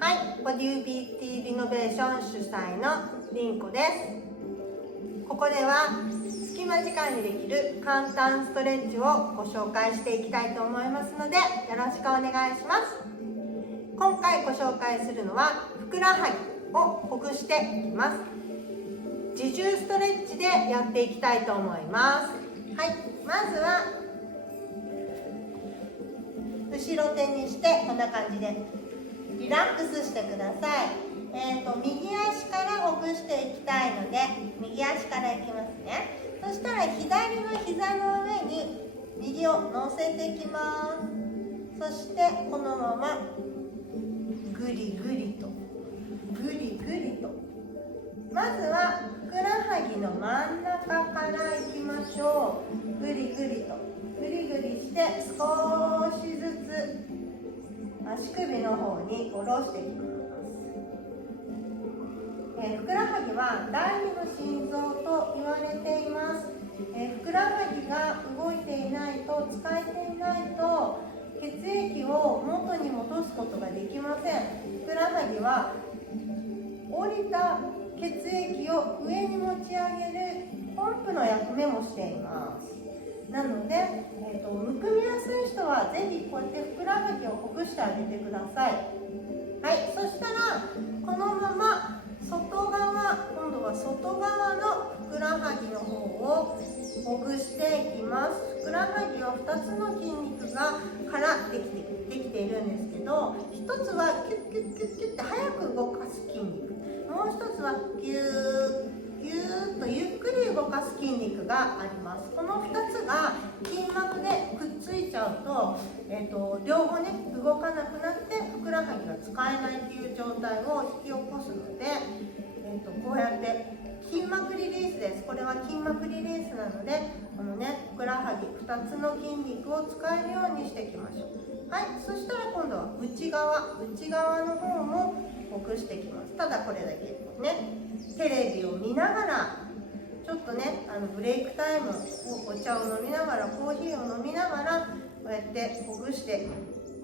はい、ボディビューティーリノベーション主催のりんこです。ここでは隙間時間にできる簡単ストレッチをご紹介していきたいと思いますので、よろしくお願いします。今回ご紹介するのはふくらはぎをほぐしていきます。自重ストレッチでやっていきたいと思います。はい、まずは後ろ手にしてこんな感じでリラックスしてください。右足からほぐしていきたいので、右足からいきますね。そしたら左の膝の上に右を乗せていきます。そしてこのままぐりぐりとぐりぐりと、まずはふくらはぎの真ん中からいきましょう。ぐりぐりとぐりぐりして、少しずつ足首の方に下ろしていきます。ふくらはぎは第二の心臓と言われています。ふくらはぎが動いていないと、使えていないと血液を元に戻すことができません。ふくらはぎは降りた血液を上に持ち上げるポンプの役目もしています。なので、むくみやすい人はぜひこうやってふくらはぎをほぐしてあげてください。はい、そしたらこのまま外側、今度は外側のふくらはぎの方をほぐしていきます。ふくらはぎは2つの筋肉からできているんですけど、1つはキュッキュッキュッキュッって速く動かす筋肉、もう1つはギューギューッとゆっくり動かす筋肉があります。この2つが筋膜でくっついちゃうと、両方ね動かなくなってふくらはぎが使えないっていう状態を引き起こすので、こうやって筋膜リリースです。これは筋膜リリースなので、このねふくらはぎ2つの筋肉を使えるようにしていきましょう。はい、そしたら今度は内側の方もほぐしていきます。ただこれだけね、テレビを見ながらちょっとねブレイクタイムをお茶を飲みながら、コーヒーを飲みながらこうやってほぐして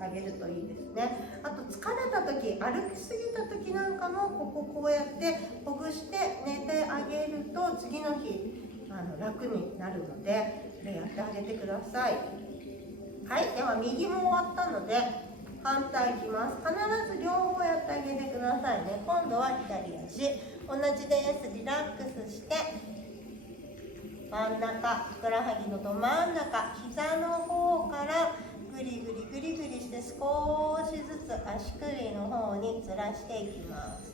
あげるといいですね。あと疲れた時、歩きすぎた時なんかもこうやってほぐして寝てあげると次の日楽になるので、やってあげてください。はい、では右も終わったので反対いきます。必ず両方やってあげてくださいね。今度は左足同じです。リラックスして真ん中、ふくらはぎのど真ん中、膝の方からぐりぐりぐりぐりして、少しずつ足首の方にずらしていきます。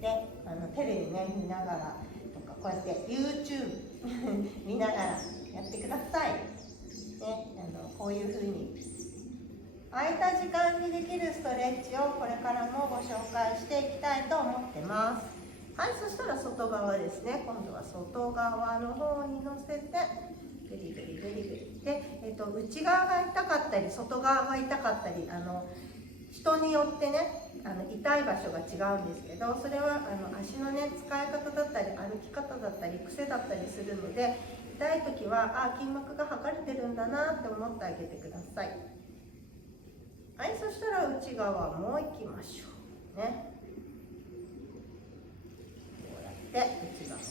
で、テレビね見ながらとか、こうやって YouTube 見ながらやってください。ね、こういう風に空いた時間にできるストレッチをこれからもご紹介していきたいと思ってます。はい、そしたら外側ですね。今度は外側の方に乗せてグリグリグリグリで、内側が痛かったり外側が痛かったり、人によってね痛い場所が違うんですけど、それは足のね使い方だったり歩き方だったり癖だったりするので、痛い時は筋膜が剥がれてるんだなって思ってあげてください。はい、そしたら内側も行きましょうね。こうやって内側ね、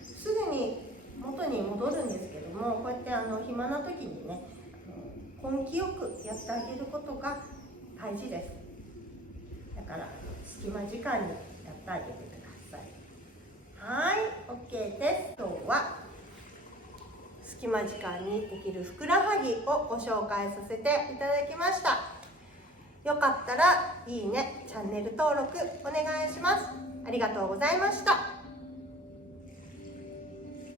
すぐに元に戻るんですけども、こうやって暇な時にね根気よくやってあげることが大事です。だから隙間時間にやってあげてください。はい、OK です。今日は隙間時間にできるふくらはぎをご紹介させていただきました。よかったらいいね、チャンネル登録お願いします。ありがとうございました。